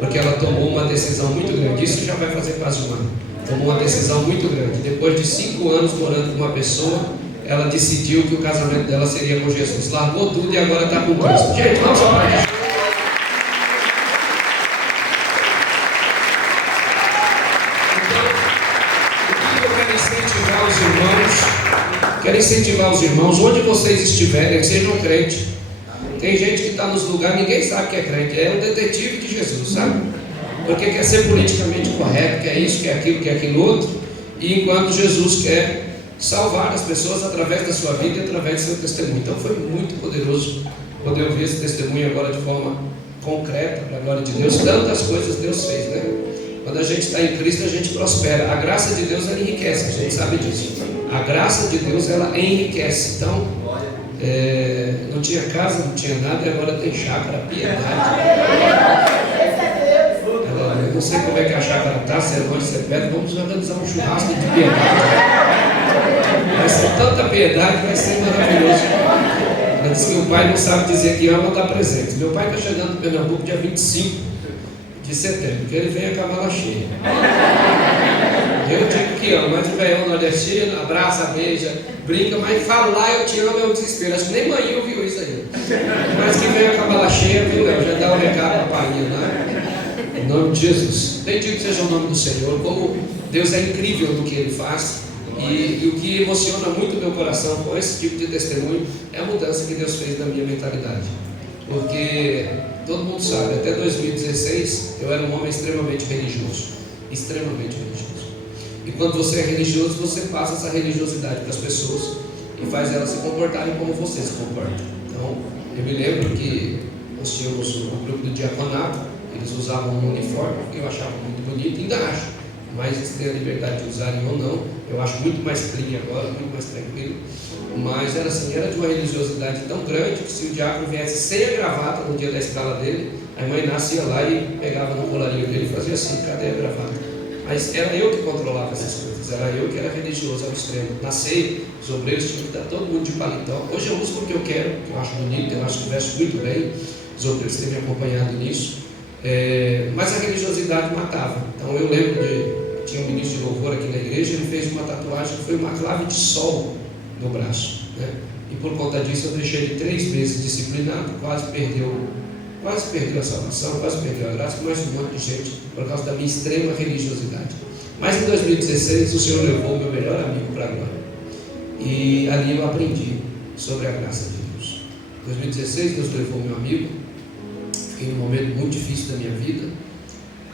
porque ela tomou uma decisão muito grande. Isso já vai fazer quase um ano. Tomou uma decisão muito grande. Depois de 5 anos morando com uma pessoa, ela decidiu que o casamento dela seria com Jesus. Largou tudo e agora está com Cristo. Gente, vamos chamar isso. Então, eu quero incentivar os irmãos, onde vocês estiverem, sejam crentes. Tem gente que está nos lugares, ninguém sabe que é crente, é um detetive de Jesus, sabe? Porque quer ser politicamente correto, quer isso, quer aquilo outro, e enquanto Jesus quer salvar as pessoas através da sua vida e através do seu testemunho. Então foi muito poderoso poder ouvir esse testemunho agora de forma concreta, para a glória de Deus. Tantas coisas Deus fez, né? Quando a gente está em Cristo, a gente prospera. A graça de Deus, ela enriquece, a gente sabe disso. A graça de Deus, ela enriquece. Então, não tinha casa, não tinha nada, e agora tem chácara, piedade. Eu não sei como é que a chácara está, se é longe, se é perto, vamos organizar um churrasco de piedade. Vai ser tanta piedade, vai ser maravilhoso. Ela disse que meu pai não sabe dizer que ama, está presente. Meu pai está chegando no Pernambuco dia 25 de setembro, que ele vem a cavalo cheia. Eu digo que amo, mas o velhão nordestino abraça, beija, brinca, mas falar eu te amo é um desespero. Acho que nem mãe ouviu isso aí. Mas que vem a cavalo cheia, viu, Léo? Já dá o recado para a pai, né? Em nome de Jesus. Bendito seja o nome do Senhor. Como Deus é incrível no que Ele faz. E o que emociona muito o meu coração com esse tipo de testemunho é a mudança que Deus fez na minha mentalidade. Porque todo mundo sabe, até 2016 eu era um homem extremamente religioso. Extremamente religioso. E quando você é religioso, você passa essa religiosidade para as pessoas e faz elas se comportarem como você se comporta. Então, eu me lembro que nós tínhamos um grupo do diaconato, eles usavam um uniforme, que eu achava muito bonito, ainda acho. Mas eles têm a liberdade de usarem ou não. Eu acho muito mais clean agora, muito mais tranquilo. Mas era assim, era de uma religiosidade tão grande que se o diácono viesse sem a gravata no dia da escala dele, a mãe nascia lá e pegava no colarinho dele e fazia assim, cadê a gravata? Mas era eu que controlava essas coisas, era eu que era religioso ao extremo. Na ceia, os obreiros tinham que dar todo mundo de paletó. Hoje eu uso porque eu quero, porque eu acho bonito, eu acho que veste muito bem. Os obreiros têm me acompanhado nisso. Mas a religiosidade matava. Então eu lembro tinha um ministro de louvor aqui na igreja, ele fez uma tatuagem que foi uma clave de sol no braço, né? E por conta disso eu deixei ele 3 meses disciplinado, quase perdeu a salvação, quase perdeu a graça, mais um monte de gente por causa da minha extrema religiosidade. Mas em 2016 o Senhor levou o meu melhor amigo para a glória, e ali eu aprendi sobre a graça de Deus. Em 2016 Deus levou meu amigo. Fiquei num momento muito difícil da minha vida,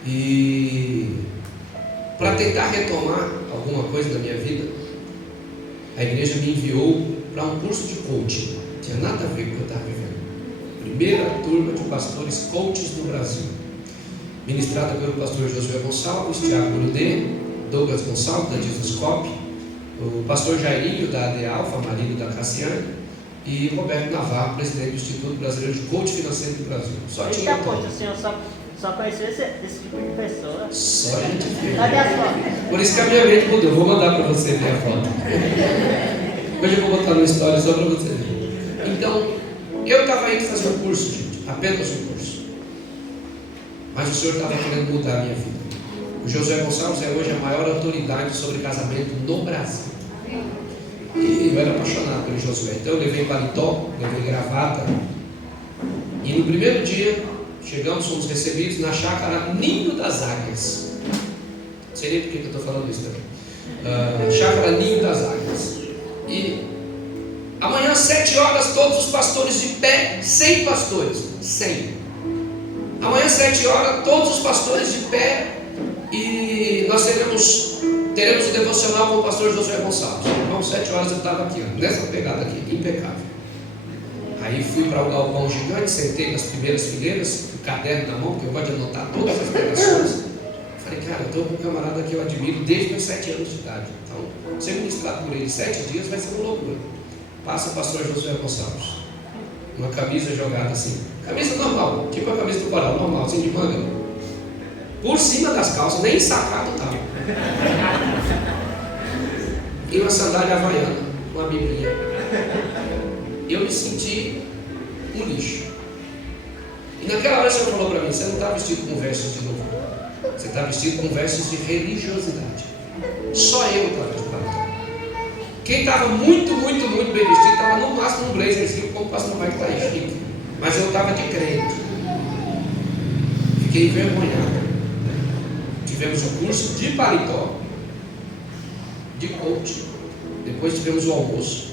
e para tentar retomar alguma coisa da minha vida, a igreja me enviou para um curso de coaching. Não tinha nada a ver com o que eu estava vivendo. Primeira turma de pastores coaches no Brasil, ministrada pelo pastor Josué Gonçalves, Tiago Brudê, Douglas Gonçalves da Jesus Cop, o pastor Jairinho da AD Alfa, marido da Cassiane, e Roberto Navarro, presidente do Instituto Brasileiro de Coach Financeiro do Brasil. Só tinha o senhor só conheceu esse tipo de pessoa. Só a gente vê. Cadê as fotos? Por isso que a minha mente mudou. Vou mandar para você ver a foto. Hoje eu vou botar no story só para você ver. Então, eu estava indo fazer um curso, gente. Apenas um curso. Mas o Senhor estava querendo mudar a minha vida. O Josué Gonçalves é hoje a maior autoridade sobre casamento no Brasil. E eu era apaixonado pelo Josué. Então eu levei paletó, levei gravata. E no primeiro dia, chegamos, fomos recebidos na chácara Ninho das Águias. Não sei nem por que eu estou falando isso também. Chácara Ninho das Águias. E amanhã às 7 horas, todos os pastores de pé, 100 pastores. 100. Amanhã às 7 horas, todos os pastores de pé. E nós teremos o devocional com o pastor Josué Gonçalves. Então, 7 horas eu estava aqui, ó, nessa pegada aqui, impecável. Aí fui para o galpão gigante, sentei nas primeiras fileiras, o caderno na mão, porque eu gosto de anotar todas as pregações. Falei, cara, eu estou com um camarada que eu admiro desde meus 7 anos de idade. Então, ser ministrado por ele 7 dias vai ser uma loucura. Passa o pastor Josué Gonçalves. Uma camisa jogada assim. Camisa normal, tipo a camisa do coral, normal, assim de manga. Por cima das calças, nem sacado estava. E uma sandália havaiana, uma biblinha. Eu me senti um lixo. E naquela hora o Senhor falou para mim: você não está vestido com vestes de louvor, você está vestido com vestes de religiosidade. Só eu estava de paletó. Quem estava muito bem vestido estava no máximo um blazerzinho, como o pastor Mike está aí, chique. Mas eu estava de crente. Fiquei envergonhado. Tivemos o curso de paletó, de coach. Depois tivemos o almoço.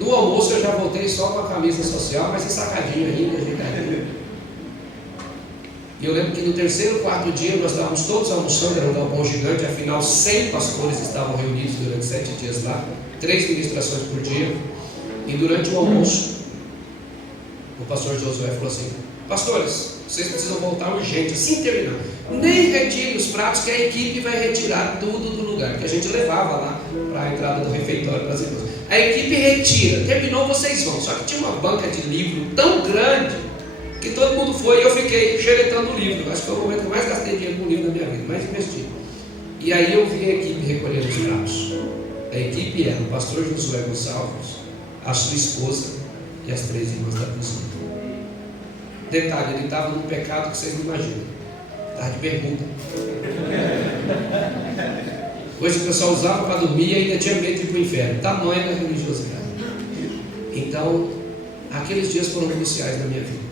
No almoço eu já voltei só com a camisa social, mas ensacadinho ainda, ajeitadinho. E eu lembro que no terceiro, quarto dia nós estávamos todos almoçando, era um galpão gigante, afinal 100 pastores estavam reunidos durante 7 dias lá, 3 ministrações por dia. E durante o almoço, o pastor Josué falou assim: pastores, vocês precisam voltar urgente, assim terminar. Nem retirem os pratos, que a equipe vai retirar tudo do lugar, que a gente levava lá para a entrada do refeitório para as irmãs. A equipe retira, terminou, vocês vão. Só que tinha uma banca de livro tão grande que todo mundo foi e eu fiquei xeretando o livro. Acho que foi o momento que eu mais gastei dinheiro com o livro na minha vida, mais investi. E aí eu vi a equipe recolhendo os pratos. A equipe era o pastor Josué Gonçalves, a sua esposa e as 3 irmãs da cozinha. Detalhe, ele estava num pecado que vocês não imaginam. Estava de bermuda. Coisa que o pessoal usava para dormir e ainda tinha medo de ir para o inferno. Tamanho da religiosidade. Então, aqueles dias foram cruciais na minha vida.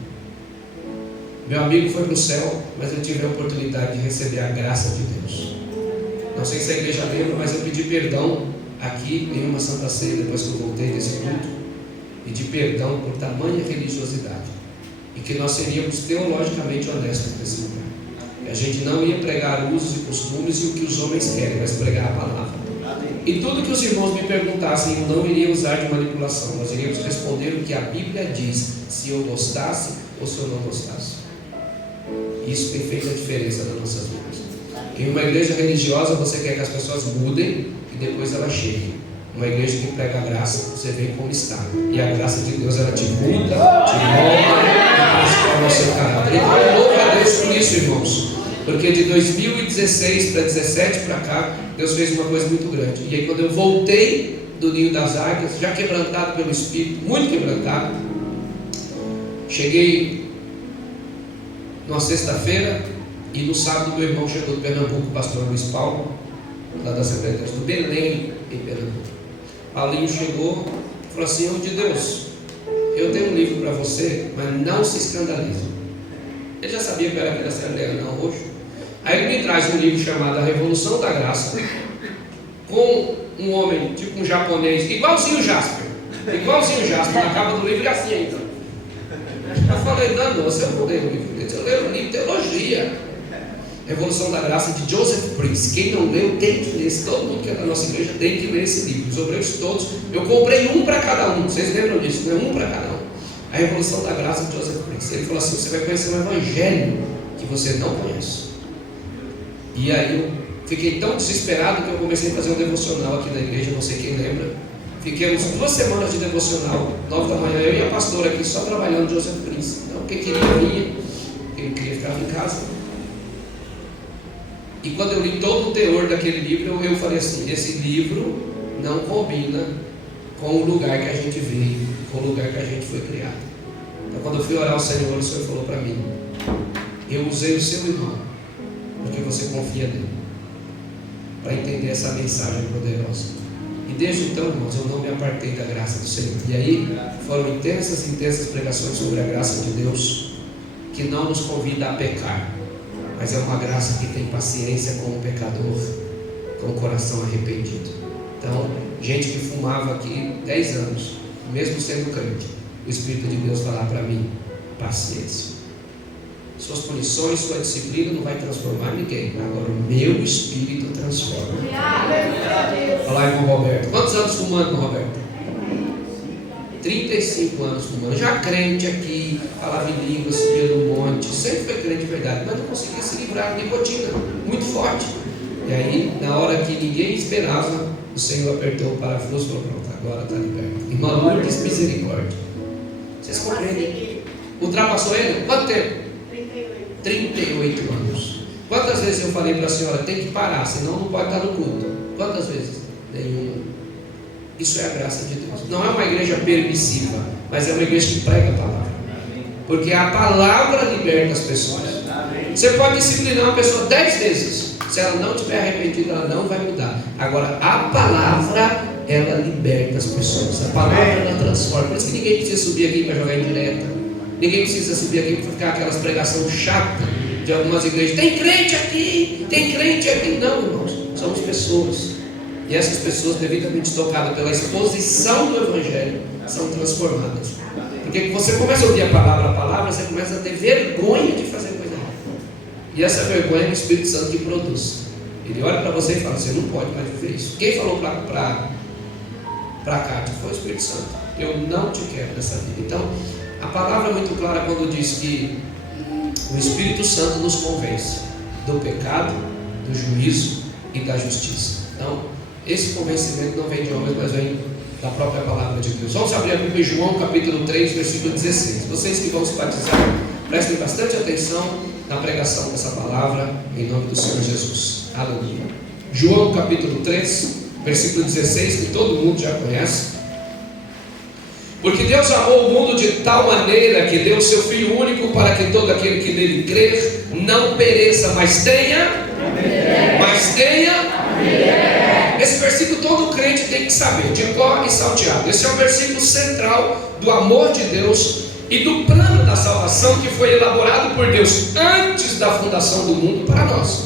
Meu amigo foi para o céu, mas eu tive a oportunidade de receber a graça de Deus. Não sei se a igreja lembra, mas eu pedi perdão aqui em uma Santa Ceia, depois que eu voltei desse culto. Pedi perdão por tamanha religiosidade. E que nós seríamos teologicamente honestos nesse lugar. Que a gente não ia pregar usos e costumes e o que os homens querem, mas pregar a palavra. E tudo que os irmãos me perguntassem, eu não iria usar de manipulação. Nós iríamos responder o que a Bíblia diz, se eu gostasse ou se eu não gostasse. Isso tem feito a diferença nas nossas vidas. Em uma igreja religiosa, você quer que as pessoas mudem e depois elas cheguem. Uma igreja que prega a graça, você vem como está. E a graça de Deus, ela te muda, te molda e transforma o seu caráter. Então eu louvo a Deus por isso, irmãos. Porque de 2016 para 2017 para cá, Deus fez uma coisa muito grande. E aí quando eu voltei do ninho das águias, já quebrantado pelo Espírito, muito quebrantado, cheguei numa sexta-feira e no sábado meu irmão chegou do Pernambuco, o pastor Luiz Paulo, lá da Assembleia de Deus, do Belém, em Pernambuco. Paulinho chegou e falou assim: homem de Deus, eu tenho um livro para você, mas não se escandalize. Ele já sabia que eu era aqui da Assembleia não roxo. Aí ele me traz um livro chamado A Revolução da Graça, com um homem, tipo um japonês, igualzinho o Jasper, na capa do livro e assim ainda. Eu falei: não, você não leu o livro dele, eu leio o livro de teologia. Revolução da Graça, de Joseph Prince. Quem não leu tem que ler. Todo mundo que é da nossa igreja tem que ler esse livro. Os obreiros todos, eu comprei um para cada um. Vocês lembram disso? Né? Um para cada um. A Revolução da Graça, de Joseph Prince. Ele falou assim: você vai conhecer um evangelho que você não conhece. E aí eu fiquei tão desesperado que eu comecei a fazer um devocional aqui na igreja. Não sei quem lembra. Fiquemos 2 semanas de devocional, 9 da manhã, eu e a pastora aqui só trabalhando Joseph Prince. Então quem queria vinha, quem queria ficar em casa. E quando eu li todo o teor daquele livro, eu falei assim: esse livro não combina com o lugar que a gente veio, com o lugar que a gente foi criado. Então quando eu fui orar ao Senhor, o Senhor falou para mim: eu usei o seu irmão, porque você confia nele, para entender essa mensagem poderosa. E desde então, irmãos, eu não me apartei da graça do Senhor. E aí foram intensas pregações sobre a graça de Deus, que não nos convida a pecar, mas é uma graça que tem paciência com o pecador, com o coração arrependido. Então, gente que fumava aqui 10 anos, mesmo sendo crente, o Espírito de Deus falar para mim: paciência. Suas punições, sua disciplina não vai transformar ninguém. Agora o meu Espírito transforma. Olha lá, irmão Roberto. Quantos anos fumando, irmão Roberto? 35 anos fumando, já crente aqui, falava em línguas, subia no monte, sempre foi crente de verdade, mas não conseguia se livrar de nicotina, muito forte. E aí, na hora que ninguém esperava, o Senhor apertou o parafuso e falou: pronto, agora está liberto. Irmã Lourdes, misericórdia. Vocês compreendem? Ultrapassou ele? Quanto tempo? 38 anos. Quantas vezes eu falei para a senhora: tem que parar, senão não pode estar no culto? Quantas vezes? Nenhuma. Isso é a graça de Deus. Não é uma igreja permissiva, mas é uma igreja que prega a palavra. Porque a palavra liberta as pessoas. Você pode disciplinar uma pessoa 10 vezes. Se ela não estiver arrependida, ela não vai mudar. Agora, a palavra, ela liberta as pessoas. A palavra, ela transforma. Por isso que ninguém precisa subir aqui para jogar indireta. Ninguém precisa subir aqui para ficar aquelas pregações chatas de algumas igrejas. Tem crente aqui, tem crente aqui. Não, irmãos, somos pessoas. E essas pessoas, devidamente tocadas pela exposição do Evangelho, são transformadas. Porque você começa a ouvir a palavra, você começa a ter vergonha de fazer coisa errada. E essa vergonha é o Espírito Santo que produz. Ele olha para você e fala: você não pode mais viver isso. Quem falou para Cátia? Foi o Espírito Santo. Eu não te quero nessa vida. Então, a palavra é muito clara quando diz que o Espírito Santo nos convence do pecado, do juízo e da justiça. Então, esse convencimento não vem de homens, mas vem da própria palavra de Deus. Vamos abrir a Bíblia em João capítulo 3, versículo 16. Vocês que vão se batizar, prestem bastante atenção na pregação dessa palavra, em nome do Senhor Jesus. Aleluia. João capítulo 3, versículo 16, que todo mundo já conhece. Porque Deus amou o mundo de tal maneira que deu o seu Filho único, para que todo aquele que nele crer não pereça, mas tenha. Esse versículo todo crente tem que saber, de cor e salteado. Esse é o versículo central do amor de Deus e do plano da salvação que foi elaborado por Deus antes da fundação do mundo para nós.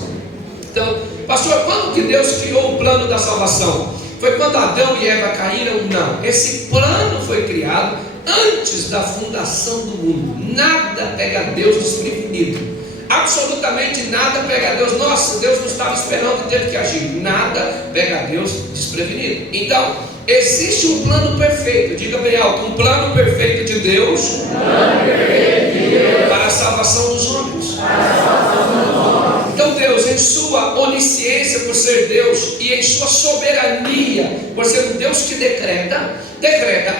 Então, pastor, quando que Deus criou o plano da salvação? Foi quando Adão e Eva caíram? Não. Esse plano foi criado antes da fundação do mundo. Nada pega Deus desprevenido. Absolutamente nada pega Deus. Nossa, Deus não estava esperando e teve que agir. Nada pega Deus desprevenido. Então, existe um plano perfeito. Diga bem alto: um plano perfeito de Deus, para a salvação dos homens. Então Deus, em sua onisciência por ser Deus e em sua soberania por ser um Deus que decreta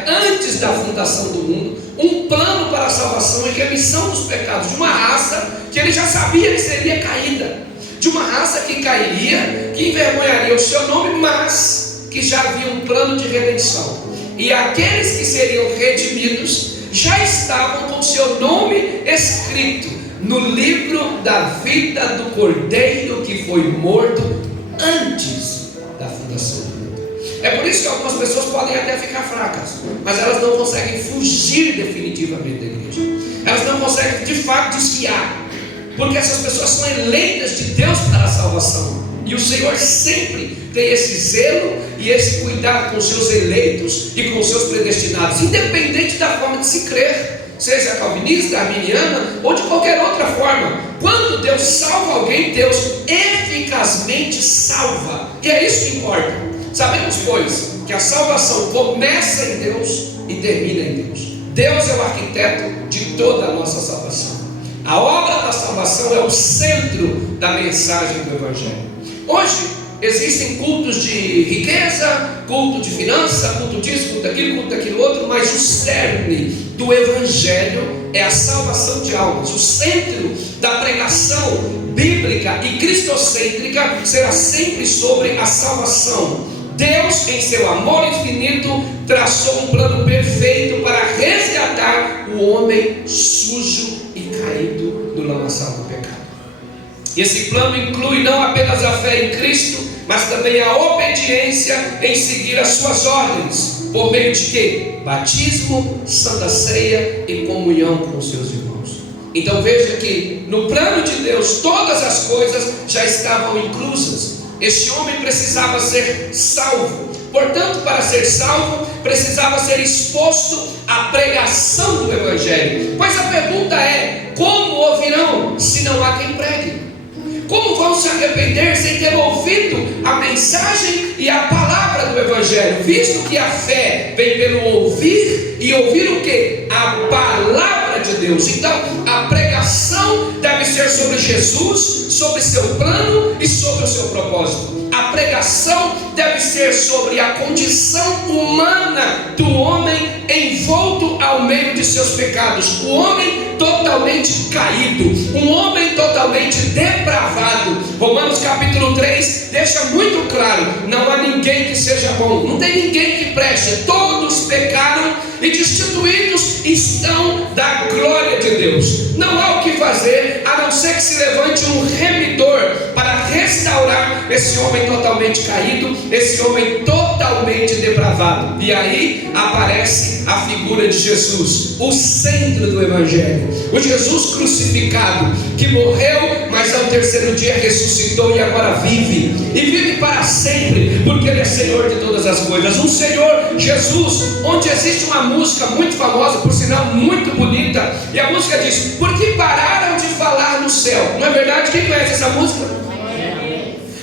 antes da fundação do mundo um plano para a salvação e remissão dos pecados de uma raça que ele já sabia que seria caída, de uma raça que cairia, que envergonharia o seu nome, mas que já havia um plano de redenção. E aqueles que seriam redimidos já estavam com seu nome escrito no livro da vida do Cordeiro que foi morto antes da fundação do mundo. É por isso que algumas pessoas podem até ficar fracas, mas elas não conseguem fugir definitivamente da igreja. Elas não conseguem de fato desviar, porque essas pessoas são eleitas de Deus para a salvação. E o Senhor sempre tem esse zelo e esse cuidado com os seus eleitos e com os seus predestinados, independente da forma de se crer, seja calvinista, arminiana ou de qualquer outra forma. Quando Deus salva alguém, Deus eficazmente salva, e é isso que importa. Sabemos, pois, que a salvação começa em Deus e termina em Deus. Deus é o arquiteto de toda a nossa salvação. A obra da salvação é o centro da mensagem do Evangelho. Hoje existem cultos de riqueza, culto de finança, culto disso, culto daquilo, culto daquilo outro, mas o cerne do Evangelho é a salvação de almas. O centro da pregação bíblica e cristocêntrica será sempre sobre a salvação. Deus, em seu amor infinito, traçou um plano perfeito para resgatar o homem sujo e caído do lamaçal do pecado. Esse plano inclui não apenas a fé em Cristo, mas também a obediência em seguir as suas ordens, por meio de quê? Batismo, santa ceia e comunhão com os seus irmãos. Então veja que no plano de Deus todas as coisas já estavam inclusas. Este homem precisava ser salvo. Portanto, para ser salvo, precisava ser exposto à pregação do Evangelho. Pois a pergunta é: como ouvirão se não há quem pregue? Como vão se arrepender sem ter ouvido a mensagem e a palavra do Evangelho? Visto que a fé vem pelo ouvir, e ouvir o quê? A palavra de Deus. Então, a pregação deve ser sobre Jesus, sobre seu plano e sobre o seu propósito. A pregação deve ser sobre a condição humana do homem envolto ao meio de seus pecados. O homem totalmente caído, um homem totalmente depravado. Romanos capítulo 3 deixa muito claro: não há ninguém que seja bom, não tem ninguém que preste. Todos pecaram e destituídos estão da glória de Deus. Não há o que fazer, a não ser que se levante um remidor para restaurar esse homem totalmente caído, esse homem totalmente depravado. E aí aparece a figura de Jesus, o centro do Evangelho, o Jesus crucificado, que morreu, mas ao terceiro dia ressuscitou e agora vive, e vive para sempre, porque Ele é Senhor de todas as coisas. Um Senhor Jesus, onde existe uma música muito famosa, por sinal muito bonita, e a música diz: por que pararam de falar no céu? Não é verdade? Quem conhece essa música?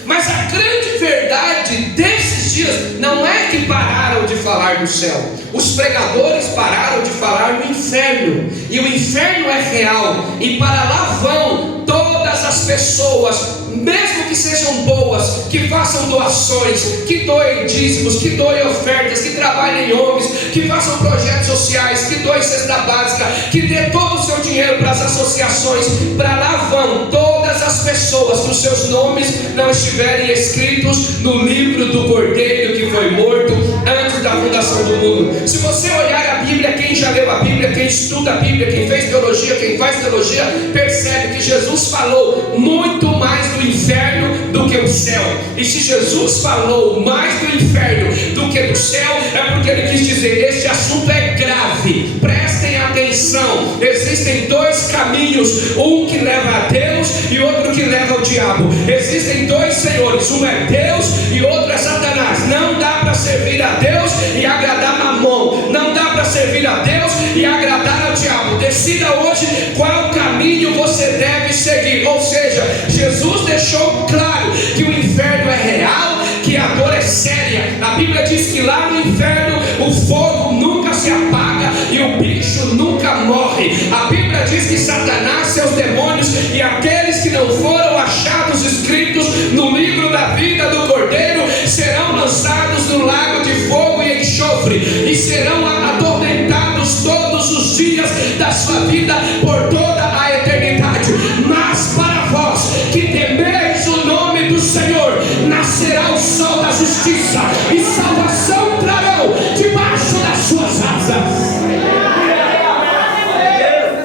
Mas a grande verdade desses dias não é que pararam de falar do céu. Os pregadores pararam de falar no inferno, e o inferno é real, e para lá vão todas as pessoas, mesmo que sejam boas, que façam doações, que doem dízimos, que doem ofertas, que trabalhem em ONGs, que façam projetos sociais, que doem cesta básica, que dê todo o seu dinheiro para as associações. Para lá vão todas as pessoas que os seus nomes não estiverem escritos no livro do Cordeiro que foi morto antes da fundação do mundo. Se você olhar a Bíblia, quem já leu a Bíblia, quem estuda a Bíblia, quem fez teologia, quem faz teologia, percebe que Jesus falou muito mais do inferno do que o céu. E se Jesus falou mais do inferno do que do céu, é porque Ele quis dizer: este assunto é grave, prestem atenção. Existem dois caminhos, um que leva a Deus e outro que leva ao diabo. Existem dois senhores, um é Deus e outro é Satanás. Não dá para servir a Deus e agradar Mamon, não dá para servir a Deus e agradar ao diabo. Decida hoje qual caminho você deve seguir. Ou seja, Jesus deixou claro que o inferno é real, que a dor é séria. A Bíblia diz que lá no inferno o fogo nunca se apaga e o bicho nunca morre. A Bíblia diz que Satanás, seus demônios e aqueles que não foram achados escritos no livro da vida do Cordeiro serão lançados no lago de fogo e enxofre, e serão atormentados todos os dias da sua vida por toda a eternidade. Mas para vós que temeis o nome do Senhor, nascerá o sol da justiça, e salvação trarão debaixo das suas asas.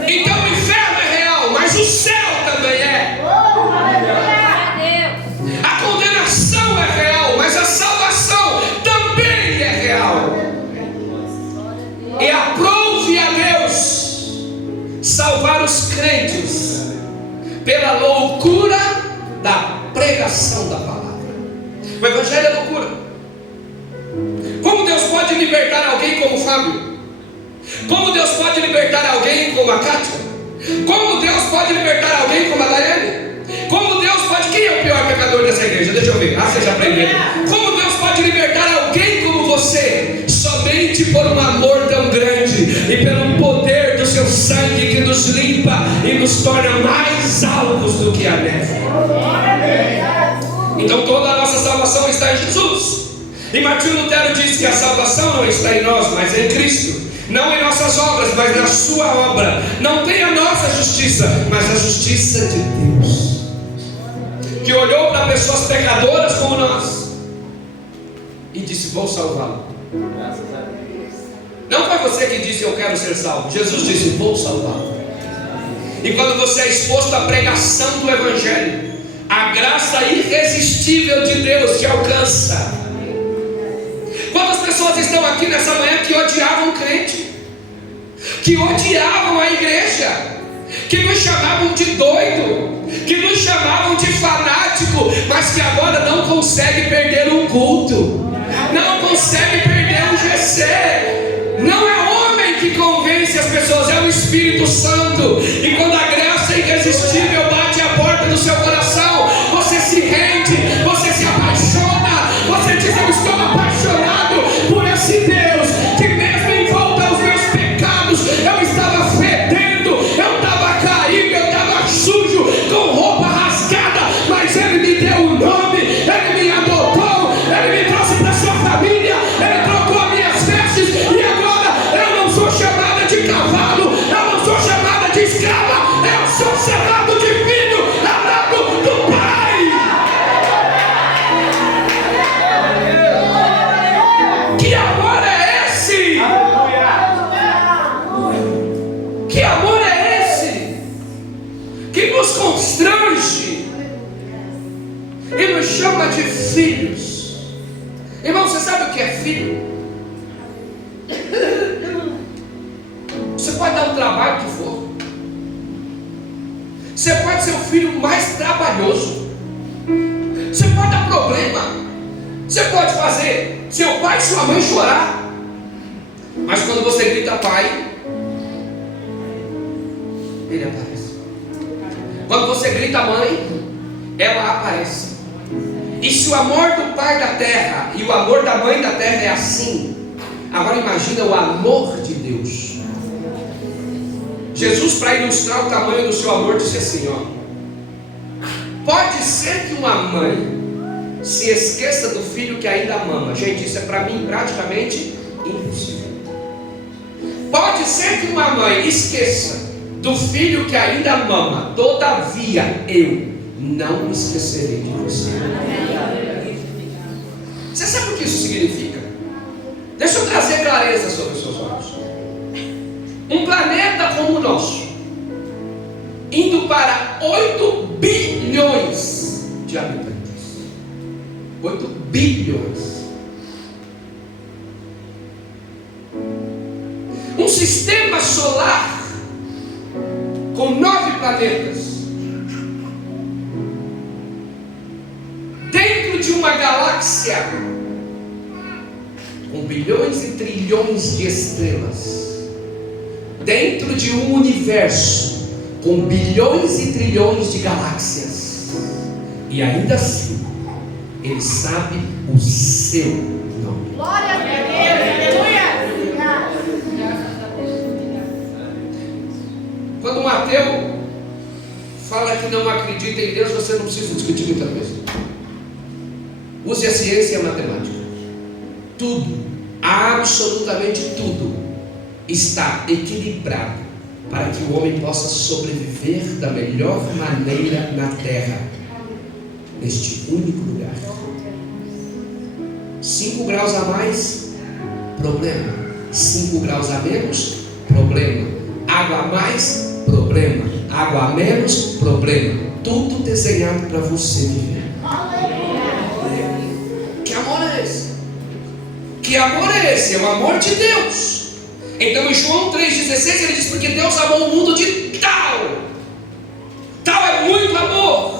Então o inferno é real, mas o céu também é. A condenação é real, mas a salvação também é real. E aprove a Deus salvar os crentes pela loucura da pregação da palavra. O Evangelho é loucura. Como Deus pode libertar alguém como o Fábio? Como Deus pode libertar alguém como a Kátia? Como Deus pode libertar alguém como a Daiane? Como Deus pode... Quem é o pior pecador dessa igreja? Deixa eu ver. Vocês já aprenderam. Como Deus pode libertar alguém como você? Somente por um amor tão grande e pelo poder do seu sangue que nos limpa e nos torna mais alvos do que a neve. Então toda a nossa salvação está em Jesus. E Martinho Lutero disse que a salvação não está em nós, mas é em Cristo. Não em nossas obras, mas na sua obra. Não tem a nossa justiça, mas a justiça de Deus, que olhou para pessoas pecadoras como nós e disse: vou salvá-lo. Não foi você que disse: eu quero ser salvo. Jesus disse: vou salvá-lo. E quando você é exposto à pregação do Evangelho, a graça irresistível de Deus te alcança. Quantas pessoas estão aqui nessa manhã que odiavam o crente, que odiavam a igreja, que nos chamavam de doido, que nos chamavam de fanático, mas que agora não consegue perder um culto, não consegue perder um GC. Não é homem que convence as pessoas, é o Espírito Santo. E quando a graça irresistível bate a porta do seu coração, você se rende, você se apaixona, você diz: eu estou apaixonado por esse Deus, que mesmo em volta aos meus pecados, eu estava fedendo, eu estava caído, eu estava sujo, com roupa rasgada, mas Ele me deu um nome, Ele me adotou, Ele me trouxe para sua família, Ele trocou minhas vestes, e agora eu não sou chamada de cavalo, eu não sou chamada de escrava, eu sou chamado de filho. forma de filhos. Irmão, você sabe o que é filho? Você pode dar o trabalho que for. Você pode ser o filho mais trabalhoso. Você pode dar problema. Você pode fazer seu pai e sua mãe chorar. Mas quando você grita pai, ele aparece. Quando você grita mãe, ela aparece. E se o amor do pai da terra e o amor da mãe da terra é assim, agora imagina o amor de Deus. Jesus, para ilustrar o tamanho do seu amor, disse assim, ó: pode ser que uma mãe se esqueça do filho que ainda mama. Gente, isso é para mim praticamente impossível. Pode ser que uma mãe esqueça do filho que ainda mama. Todavia eu não me esquecerei de você. Você sabe o que isso significa? Deixa eu trazer clareza sobre os seus olhos. Um planeta como o nosso, indo para 8 bilhões de habitantes. 8 bilhões. Um sistema solar com 9 planetas, dentro de uma galáxia com bilhões e trilhões de estrelas, dentro de um universo com bilhões e trilhões de galáxias, e ainda assim Ele sabe o seu nome. Glória a Deus, aleluia. Quando um ateu fala que não acredita em Deus, você não precisa discutir muita coisa. Use a ciência e a matemática. Tudo, absolutamente tudo, está equilibrado para que o homem possa sobreviver da melhor maneira na terra, neste único lugar. 5 graus a mais, problema. 5 graus a menos, problema. Água a mais, problema. Água a menos, problema. Tudo desenhado para você viver. Que amor é esse? Que amor é esse? É o amor de Deus. Então em João 3,16 ele diz: porque Deus amou o mundo de tal é muito amor.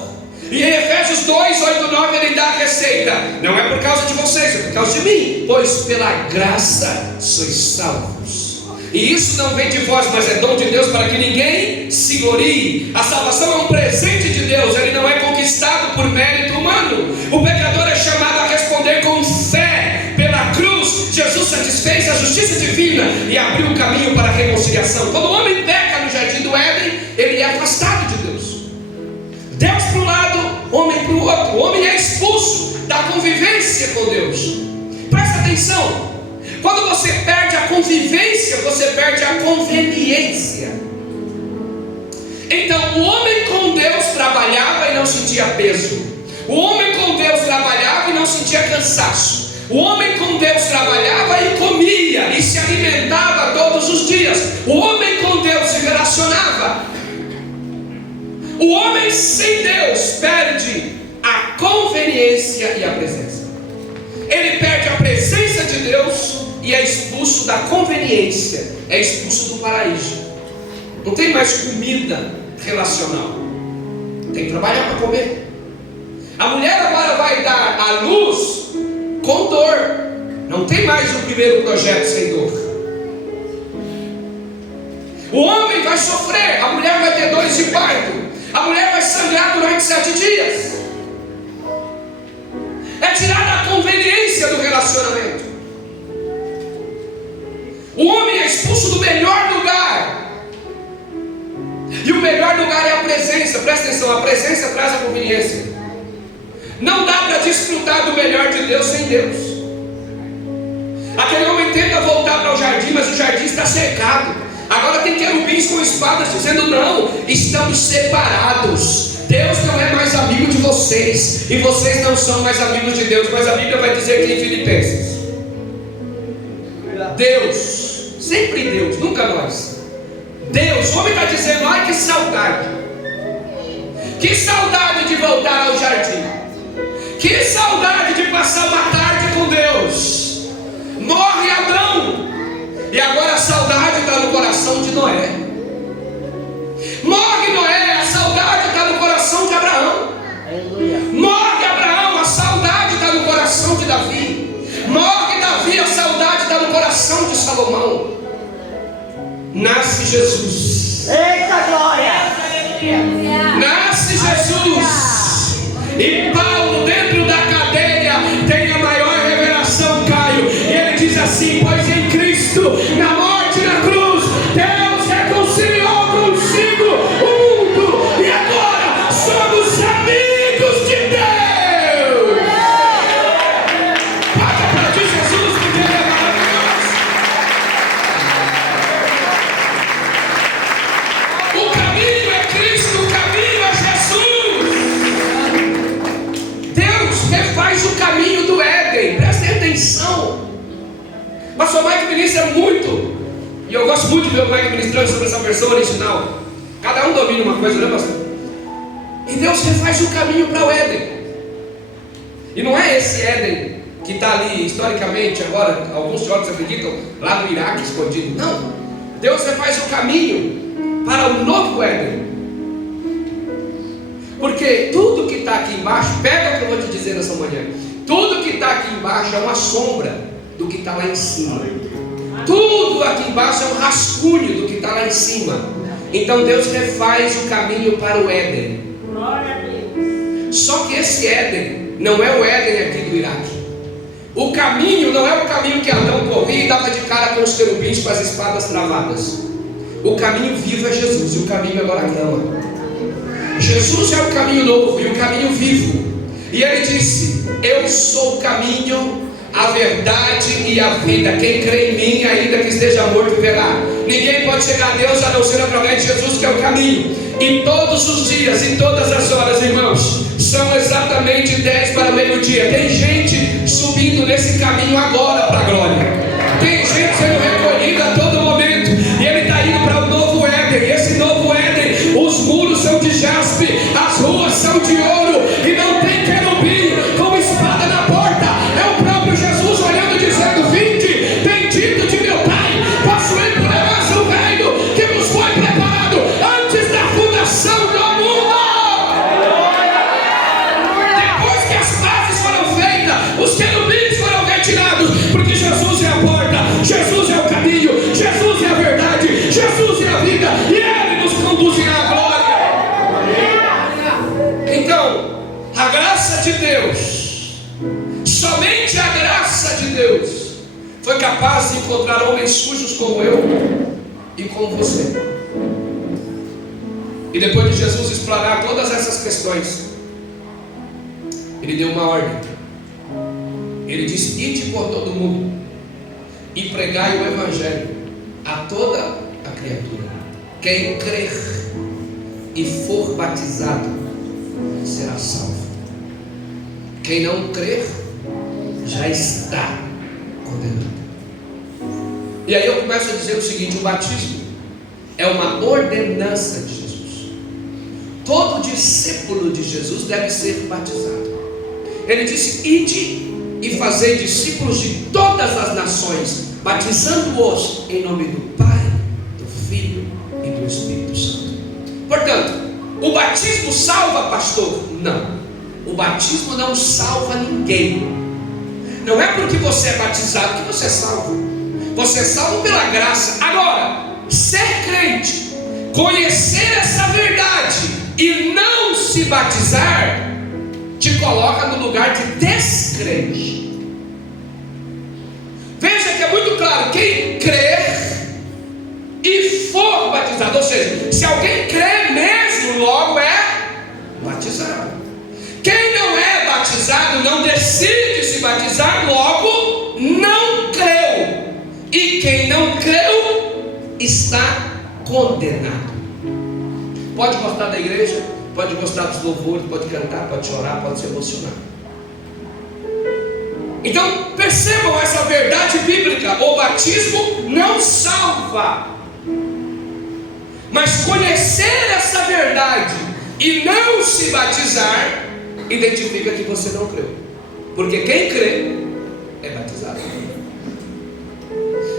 E em Efésios 2, 8, 9 ele dá a receita: não é por causa de vocês, é por causa de mim, pois pela graça sois salvos. E isso não vem de vós, mas é dom de Deus, para que ninguém se glorie. A salvação é um presente de Deus, ele não é conquistado por mérito humano. O pecador é chamado a responder com fé. Pela cruz, Jesus satisfez a justiça divina e abriu o caminho para a reconciliação. Quando o homem peca no jardim do Éden, ele é afastado de Deus. Deus para um lado, homem para o outro. O homem é expulso da convivência com Deus. Presta atenção: quando você perde a convivência, você perde a conveniência. Então o homem com Deus trabalhava e não sentia peso. O homem com Deus trabalhava e não sentia cansaço. O homem com Deus trabalhava e comia e se alimentava todos os dias. O homem com Deus se relacionava. O homem sem Deus perde a conveniência e a presença. Ele perde a presença de Deus e é expulso da conveniência, é expulso do paraíso. Não tem mais comida relacional, tem que trabalhar para comer. A mulher agora vai dar à luz com dor. Não tem mais o primeiro projeto sem dor. O homem vai sofrer, a mulher vai ter dores de parto, a mulher vai sangrar durante 7 dias. É tirada a conveniência do relacionamento. O homem é expulso do melhor lugar. E o melhor lugar é a presença. Presta atenção, a presença traz a conveniência. Não dá para desfrutar do melhor de Deus sem Deus. Aquele homem tenta voltar para o jardim, mas o jardim está cercado. Agora tem querubins com espadas dizendo: não, estamos separados. Deus não é mais amigo de vocês, e vocês não são mais amigos de Deus. Mas a Bíblia vai dizer aqui em Filipenses: Deus, sempre Deus, nunca nós. Deus, o homem está dizendo: ai, que saudade. Que saudade de voltar ao jardim. Que saudade de passar uma tarde com Deus. Morre Adão, e agora a saudade está no coração de Noé. Morre Noé, a saudade está no coração de Abraão. Aleluia. Morre Abraão, a saudade está no coração de Davi. Morre Davi, a saudade está no coração de Salomão. Nasce Jesus. Eita glória! Nasce Jesus. E Paulo, dentro da cadeia, tem a maior revelação, Caio. E ele diz assim: pois em Cristo, na morte e na cruz, Deus reconciliou consigo o mundo, e agora somos amigos de Deus. Paga para ti, Jesus, porque ele é maravilhoso. O caminho é Cristo, o caminho é Jesus. Deus refaz o caminho do Éden. Prestem atenção. Pastor Mike ministra muito, e eu gosto muito de ver o Mike ministrando sobre essa versão original. Cada um domina uma coisa, né, pastor? E Deus refaz o caminho para o Éden. E não é esse Éden que está ali historicamente agora, alguns teólogos acreditam, lá no Iraque escondido. Não. Deus refaz o caminho para o novo Éden. Porque tudo que está aqui embaixo, pega o que eu vou te dizer nessa manhã, tudo que está aqui embaixo é uma sombra do que está lá em cima. Tudo aqui embaixo é um rascunho do que está lá em cima. Então Deus refaz o caminho para o Éden. Só que esse Éden não é o Éden aqui do Iraque. O caminho não é o caminho que Adão corria e dava de cara com os querubins com as espadas travadas. O caminho vivo é Jesus, e o caminho agora clama. Jesus é o caminho novo e o caminho vivo. E ele disse: eu sou o caminho, a verdade e a vida. Quem crê em mim, ainda que esteja morto, viverá. Ninguém pode chegar a Deus a não ser através de Jesus, que é o caminho. E todos os dias, em todas as horas, irmãos, são exatamente 10 para meio-dia. Tem gente subindo nesse caminho agora para a glória. Tem gente sendo recolhida a todo momento. E ele está indo para o novo Éden. E esse novo Éden, os muros são de jaspe, as ruas são de ouro, e não tem querubim com espada na porta. É o próprio Jesus olhando, dizendo: vinde, bendito de meu Pai, possuí por herança o reino que nos foi preparado antes da fundação do mundo. Depois que as bases foram feitas, os querubins foram retirados, porque Jesus é a porta, Jesus é o caminho, Jesus é a verdade, Jesus é a vida, e Ele nos conduzirá à glória. Então, a graça de Deus, somente a graça de Deus, foi capaz de encontrar homens sujos como eu e como você. E depois de Jesus explorar todas essas questões, Ele deu uma ordem. Ele disse: ide por todo mundo e pregai o Evangelho a toda a criatura. Quem crer e for batizado será salvo. Quem não crer já está condenado. E aí eu começo a dizer o seguinte: o batismo é uma ordenança de Jesus. Todo discípulo de Jesus deve ser batizado. Ele disse: ide e fazei discípulos de todas as nações, batizando-os em nome do Pai, do Filho e do Espírito Santo. Portanto, o batismo salva, pastor? Não. O batismo não salva ninguém. Não é porque você é batizado que você é salvo. Você é salvo pela graça. Agora, ser crente, conhecer essa verdade e não se batizar, te coloca no lugar de descrente. Veja que é muito claro: quem crer e for batizado, ou seja, se alguém crê mesmo, logo é batizado. Quem não é batizado, não decide se batizar, logo não creu. E quem não creu está condenado. Pode gostar da igreja, pode gostar dos louvores, pode cantar, pode chorar, pode se emocionar. Então percebam essa verdade bíblica: o batismo não salva. Mas conhecer essa verdade e não se batizar identifica que você não creu. Porque quem crê é batizado.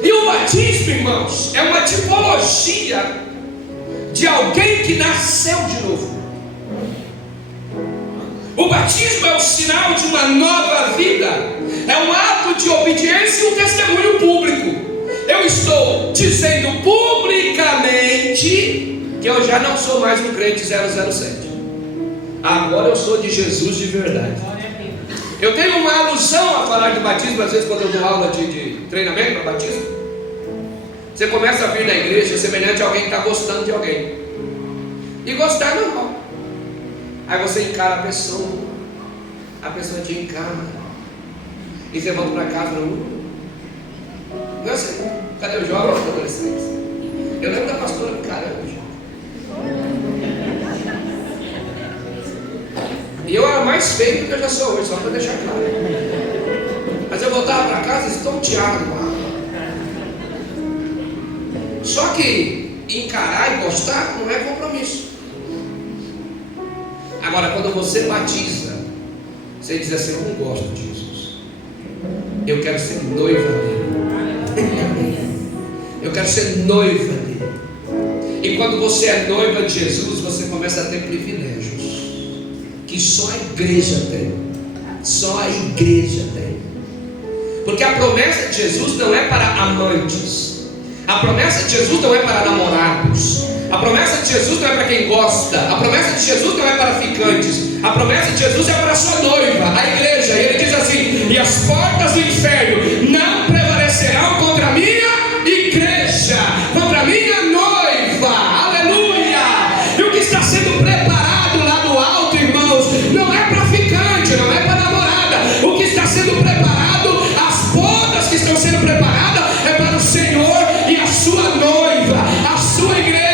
E o batismo, irmãos, é uma tipologia de alguém que nasceu de novo. O batismo é o sinal de uma nova vida. É um ato de obediência e um testemunho público. Eu estou dizendo publicamente que eu já não sou mais um crente 007. Agora eu sou de Jesus de verdade. Eu tenho uma alusão a falar de batismo, às vezes quando eu dou aula de treinamento para batismo. Você começa a vir na igreja semelhante a alguém que está gostando de alguém. E gostar é normal. Aí você encara a pessoa te encara. E você volta para casa e fala, não é assim, cadê os jovens e adolescentes? Eu lembro da pastora do cara hoje. E eu era mais feio do que eu já sou hoje, só para deixar claro. Mas eu voltava para casa e estonteado lá. Só que encarar e gostar não é compromisso. Agora, quando você batiza, você diz assim, eu não gosto de Jesus. Eu quero ser noiva dele. Eu quero ser noiva dele. E quando você é noiva de Jesus, você começa a ter privilégios que só a igreja tem. Só a igreja tem. Porque a promessa de Jesus não é para amantes. A promessa de Jesus não é para namorados. A promessa de Jesus não é para quem gosta. A promessa de Jesus não é para ficantes. A promessa de Jesus é para a sua noiva, a igreja. E ele diz assim, e as portas do inferno não prevalecerão contra a minha igreja, contra a minha noiva. Aleluia. E o que está sendo preparado lá do alto, irmãos, não é para ficante, não é para namorada. O que está sendo preparado, as bodas que estão sendo preparadas, é para o Senhor e a sua noiva, a sua igreja.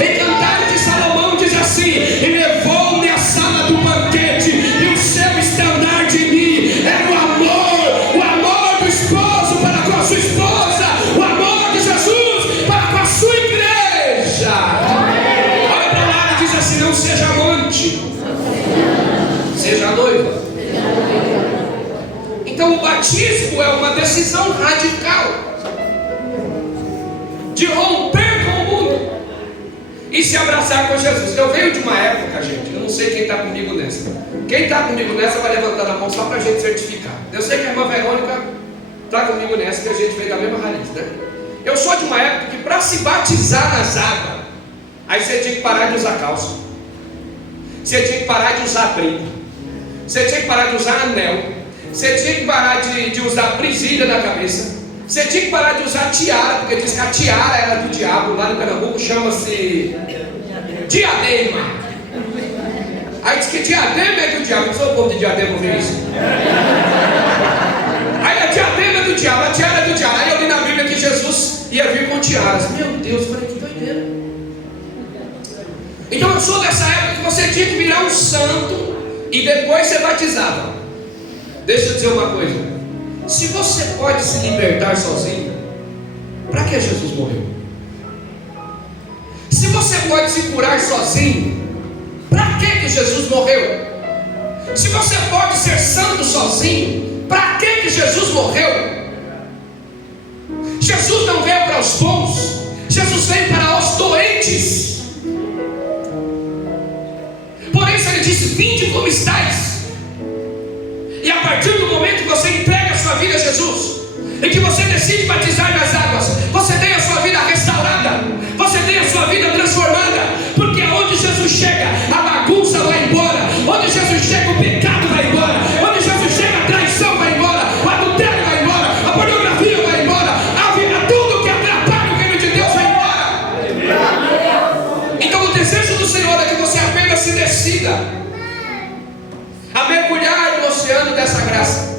Em Cantares de Salomão diz assim, e levou-me à sala do banquete, e o seu estandarte em mim era o amor do esposo para com a sua esposa, o amor de Jesus para com a sua igreja. Olha para lá e diz assim, não seja amante, seja noiva. Então o batismo é uma decisão radical de romper com o mundo e se abraçar com Jesus. Eu venho de uma época, gente, eu não sei quem está comigo nessa. Quem está comigo nessa vai levantando a mão só para a gente certificar. Eu sei que a irmã Verônica está comigo nessa, que a gente veio da mesma raiz, né? Eu sou de uma época que para se batizar nas águas, aí você tinha que parar de usar calça, você tinha que parar de usar brinco, você tinha que parar de usar anel, você tinha que parar de usar presilha na cabeça, você tinha que parar de usar tiara, porque diz que a tiara era do diabo. Lá no Pernambuco chama-se diadema. Aí diz que diadema é do diabo. Não sou o povo de diadema ouvir isso. Aí a diadema é do diabo, a tiara é do diabo. Aí eu li na Bíblia que Jesus ia vir com tiaras. Meu Deus, eu falei, que doideira. Então eu sou dessa época que você tinha que virar um santo e depois ser batizado. Deixa eu dizer uma coisa. Se você pode se libertar sozinho, para que Jesus morreu? Se você pode se curar sozinho, para que Jesus morreu? Se você pode ser santo sozinho, para que Jesus morreu? Jesus não veio para os bons, Jesus veio para os doentes. Por isso ele disse, vinde como estáis. E a partir do momento que você entrega a sua vida a Jesus, e que você decide batizar nas águas, você tem a sua vida restaurada, você tem a sua vida transformada, porque onde Jesus chega, a bagunça vai embora, onde Jesus chega, o pecado vai embora, onde Jesus chega, a traição vai embora, o adultério vai embora, a pornografia vai embora, tudo que atrapalha o reino de Deus vai embora. Então o desejo do Senhor é que você apenas se decida a mergulhar no oceano dessa graça,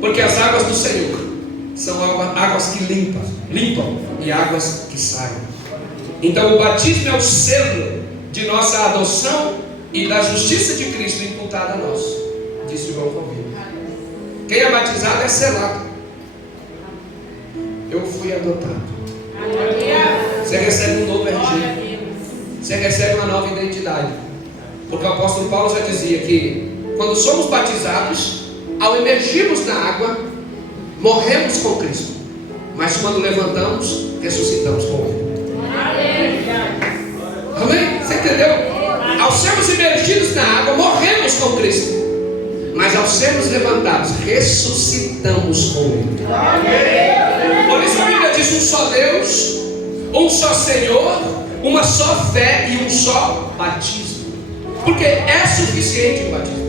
porque as águas do Senhor são águas que limpam e águas que saem. Então o batismo é o selo de nossa adoção e da justiça de Cristo imputada a nós, disse João Calvino. Quem é batizado é selado. Eu fui adotado. Você recebe um novo RG, você recebe uma nova identidade. Porque o apóstolo Paulo já dizia que quando somos batizados, ao emergirmos na água, morremos com Cristo. Mas quando levantamos, ressuscitamos com Ele. Amém? Você entendeu? Ao sermos imergidos na água, morremos com Cristo. Mas ao sermos levantados, ressuscitamos com Ele. Por isso a Bíblia diz: um só Deus, um só Senhor, uma só fé e um só batismo. Porque é suficiente o batismo.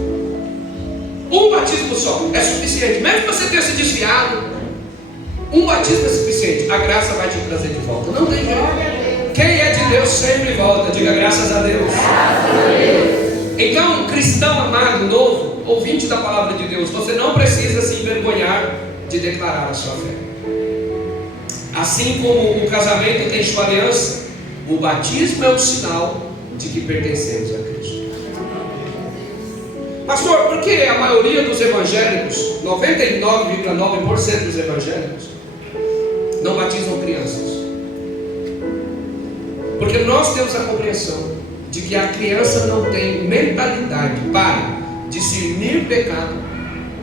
Um batismo só é suficiente. Mesmo que você tenha se desviado, um batismo é suficiente. A graça vai te trazer de volta. Não tem jeito. Quem é de Deus sempre volta. Diga graças a Deus. Então, cristão amado, novo, ouvinte da palavra de Deus, você não precisa se envergonhar de declarar a sua fé. Assim como o casamento tem sua aliança, o batismo é um sinal de que pertencemos a Cristo. Pastor, por que a maioria dos evangélicos, 99,9% dos evangélicos, não batizam crianças? Porque nós temos a compreensão de que a criança não tem mentalidade para discernir pecado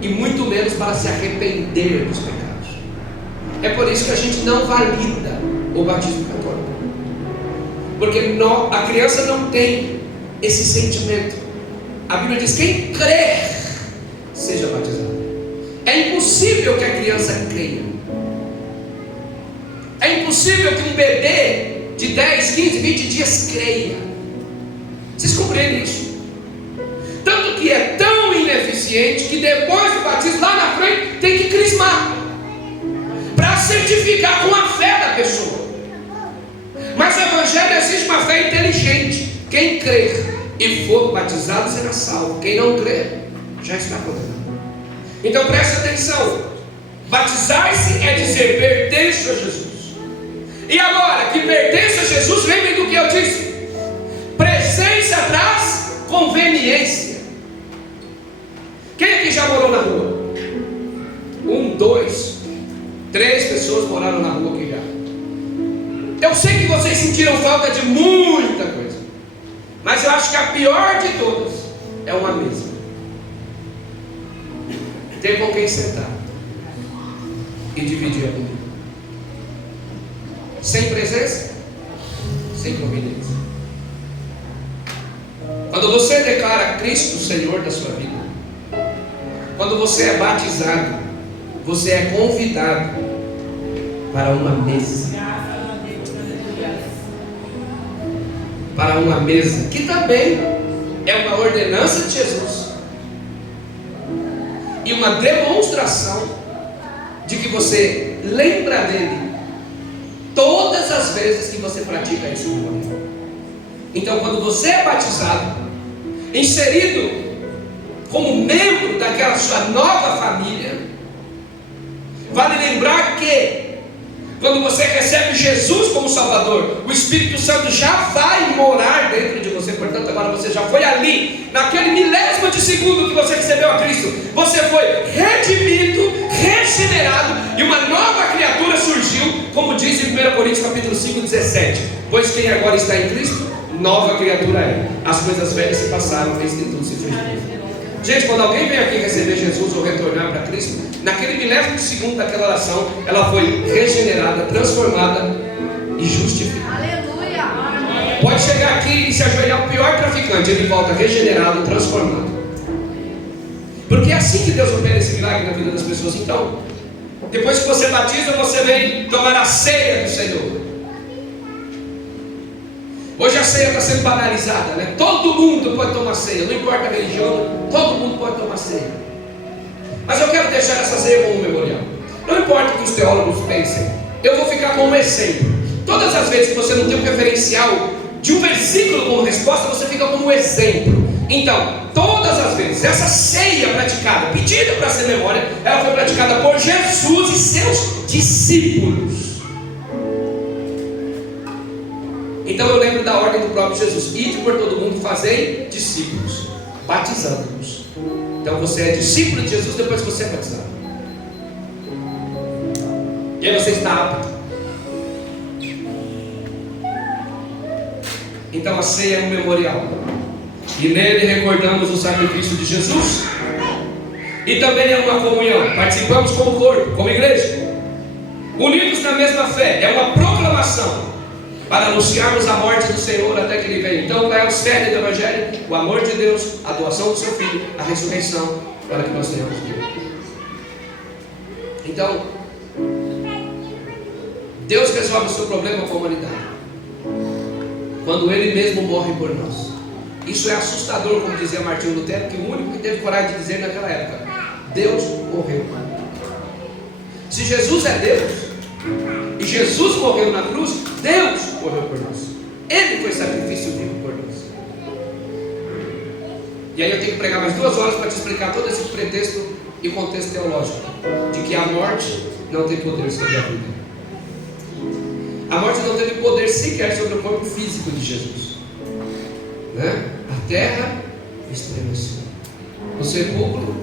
e muito menos para se arrepender dos pecados. É por isso que a gente não valida o batismo católico, porque a criança não tem esse sentimento. A Bíblia diz: quem crer, seja batizado. É impossível que a criança creia. É impossível que um bebê de 10, 15, 20 dias creia. Vocês compreendem isso? Tanto que é tão ineficiente que depois do batismo, lá na frente, tem que crismar para certificar com a fé da pessoa. Mas o Evangelho exige uma fé inteligente. Quem crer e for batizado será salvo. Quem não crer já está condenado. Então preste atenção: batizar-se é dizer pertenço a Jesus. E agora que pertenço a Jesus, lembrem do que eu disse: presença traz conveniência. Quem aqui já morou na rua? 1, 2, 3 pessoas moraram na rua aqui já. Eu sei que vocês sentiram falta de muita coisa, mas eu acho que a pior de todas é uma mesa. Ter com quem sentar e dividir a comida. Sem presença, sem conveniência. Quando você declara Cristo Senhor da sua vida, quando você é batizado, você é convidado para uma mesa. Para uma mesa, que também é uma ordenança de Jesus e uma demonstração de que você lembra dele todas as vezes que você pratica esse memorial. Então, quando você é batizado, inserido como membro daquela sua nova família, vale lembrar que quando você recebe Jesus como Salvador, o Espírito Santo já vai morar dentro de você. Portanto, agora você já foi ali, naquele milésimo de segundo que você recebeu a Cristo, você foi redimido, regenerado, e uma nova criatura surgiu, como diz em 1 Coríntios capítulo 5, 17: pois quem agora está em Cristo, nova criatura é. As coisas velhas se passaram, eis que tudo se fez novo. Gente, quando alguém vem aqui receber Jesus ou retornar para Cristo, naquele milésimo de segundo daquela oração, ela foi regenerada, transformada e justificada. Aleluia! Pode chegar aqui e se ajoelhar o pior traficante, ele volta regenerado, transformado. Porque é assim que Deus opera esse milagre na vida das pessoas. Então, depois que você batiza, você vem tomar a ceia do Senhor. Hoje a ceia está sendo banalizada, né? Todo mundo pode tomar ceia, não importa a religião, todo mundo pode tomar ceia. Mas eu quero deixar essa ceia como um memorial. Não importa o que os teólogos pensem, eu vou ficar com um exemplo. Todas as vezes que você não tem um referencial de um versículo como resposta, você fica como um exemplo. Então, todas as vezes, essa ceia praticada, pedida para ser memória, ela foi praticada por Jesus e seus discípulos. Então eu lembro da ordem do próprio Jesus: ide por todo mundo, fazei discípulos, batizando-os. Então você é discípulo de Jesus depois que você é batizado. E aí você está apto. Então a ceia é um memorial. E nele recordamos o sacrifício de Jesus. E também é uma comunhão. Participamos como corpo, como igreja, unidos na mesma fé. É uma proclamação para anunciarmos a morte do Senhor até que Ele venha. Então, qual é o cerne do Evangelho? O amor de Deus, a doação do seu Filho, a ressurreição, para que nós tenhamos vida. Então, Deus resolve o seu problema com a humanidade quando Ele mesmo morre por nós. Isso é assustador, como dizia Martinho Lutero, que o único que teve coragem de dizer naquela época: Deus morreu. Se Jesus é Deus e Jesus morreu na cruz, Deus morreu por nós. Ele foi sacrifício vivo por nós. E aí eu tenho que pregar mais 2 horas para te explicar todo esse pretexto e contexto teológico de que a morte não tem poder sobre a vida. A morte não teve poder sequer sobre o corpo físico de Jesus, né? A terra estremeceu, o sepulcro.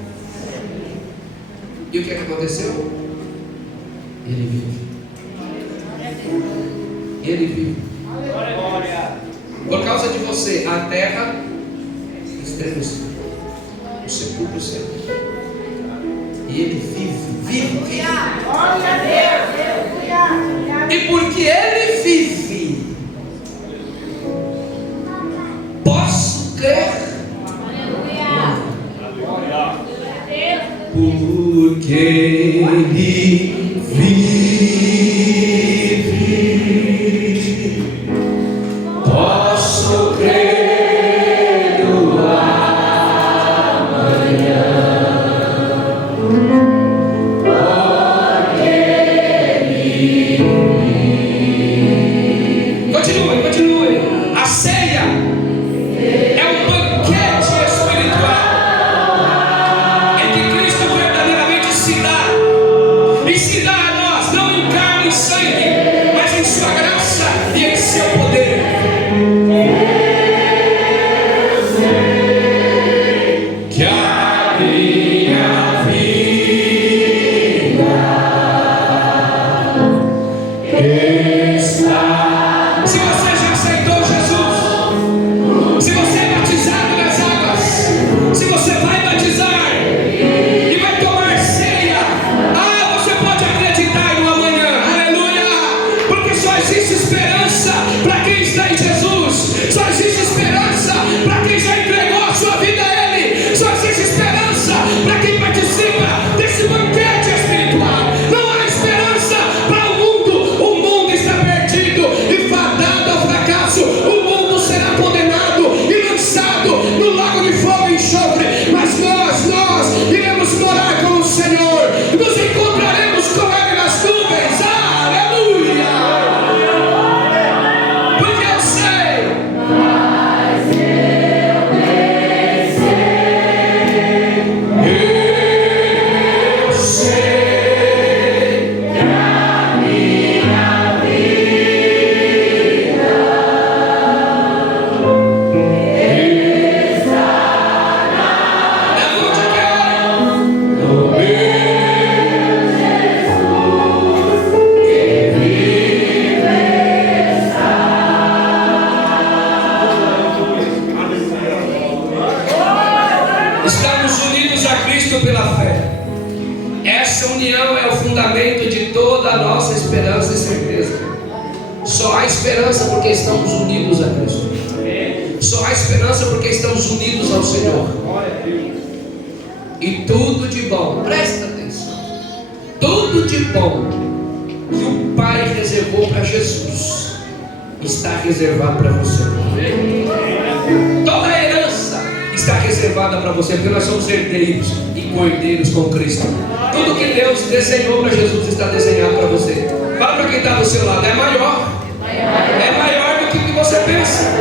E o que é que aconteceu? Ele vive. Ele vive. Por causa de você, a terra estremeceu, o sepulcro céu. E Ele vive. E porque Ele vive, posso crer. Porque Ele vive, posso crer no amanhã. Continue. A ceia é um banquete espiritual em que Cristo verdadeiramente se dá. E se dá a nós, não em carne e sangue, mas em sua graça e em seu poder. Que a minha vida está. Se você já aceitou Jesus, se você é batizado nas águas, se você vai batizar e vai tomar ceia, você pode acreditar no amanhã, aleluia, porque só existe esperança para quem está em Jesus, só existe esperança para quem já entregou a sua vida a Ele, só existe esperança para quem participa desse banquete espiritual. Não há esperança para o mundo está perdido e fadado ao fracasso, o mundo será condenado e lançado no lago de fogo e enxofre, mas nós iremos morar com o Senhor, nos encontraremos com Ele nas nuvens, aleluia, porque eu sei, estamos unidos a Cristo pela fé. Essa união é o fundamento de toda a nossa esperança e certeza. Só há esperança porque estamos unidos a Cristo. Só há esperança porque estamos unidos ao Senhor. E tudo de bom, presta atenção, tudo de bom que o Pai reservou para Jesus está reservado para você. Toda a herança está reservada para você, porque nós somos herdeiros e cordeiros com Cristo. Tudo que Deus desenhou para Jesus está desenhado para você. Fala para quem está do seu lado: é maior do que o que você pensa.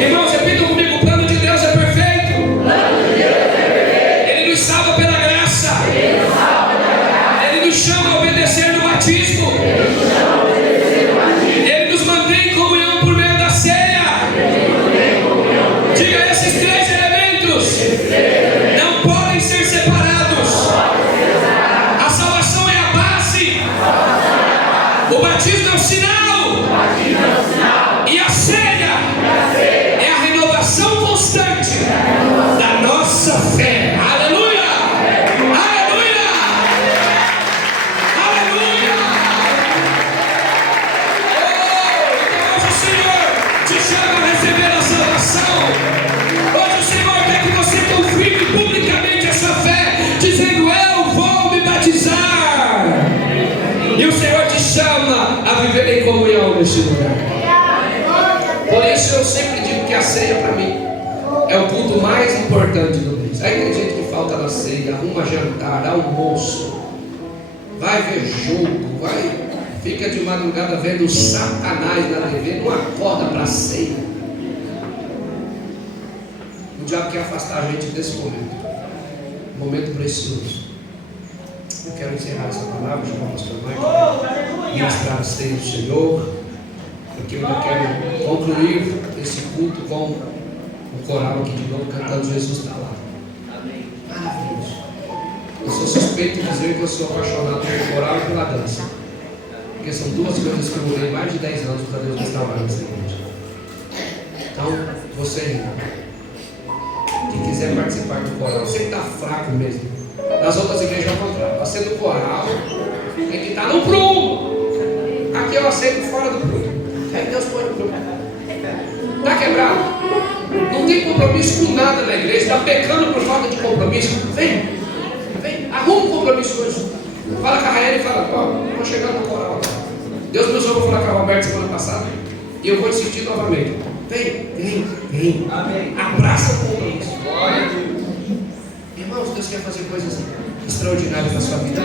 Irmãos, repita comigo: o plano de Deus é perfeito. Ele nos salva pela graça. Ele nos chama a obedecer no batismo. Ele nos mantém em comunhão por meio da ceia. Diga: esses 3 elementos não podem ser separados. A salvação é a base, o batismo é o sinal, e a ceia culto mais importante do mês. Aí tem gente que falta na ceia, arruma jantar, almoço, vai ver jogo, fica de madrugada vendo Satanás na TV, não acorda para a ceia. O diabo quer afastar a gente desse momento. Momento precioso. Eu quero encerrar essa palavra, chamar o pastor Michael, mostrar a ceia do Senhor, porque eu ainda quero concluir esse culto com o coral aqui de novo, cantando Jesus está lá. Maravilhoso. Eu sou suspeito de dizer que eu sou apaixonado pelo coral e pela dança, porque são duas coisas que eu morei mais de 10 anos para Deus restaurar nessa igreja. Então, você, irmão, que quiser participar do coral, você que está fraco mesmo, nas outras igrejas ao contrário, você do coral tem que estar no prumo. Aqui eu aceito fora do prumo. Aí Deus põe no prumo. Está quebrado? Não tem compromisso com nada na igreja, está pecando por falta de compromisso. Vem, arruma um compromisso hoje. Fala com a Raela e fala: ó, vou chegar no coral. Deus me usou para falar com a Roberta semana passada e eu vou insistir novamente. Vem. Amém. Abraça o compromisso. Irmãos, Deus quer fazer coisas extraordinárias na sua vida.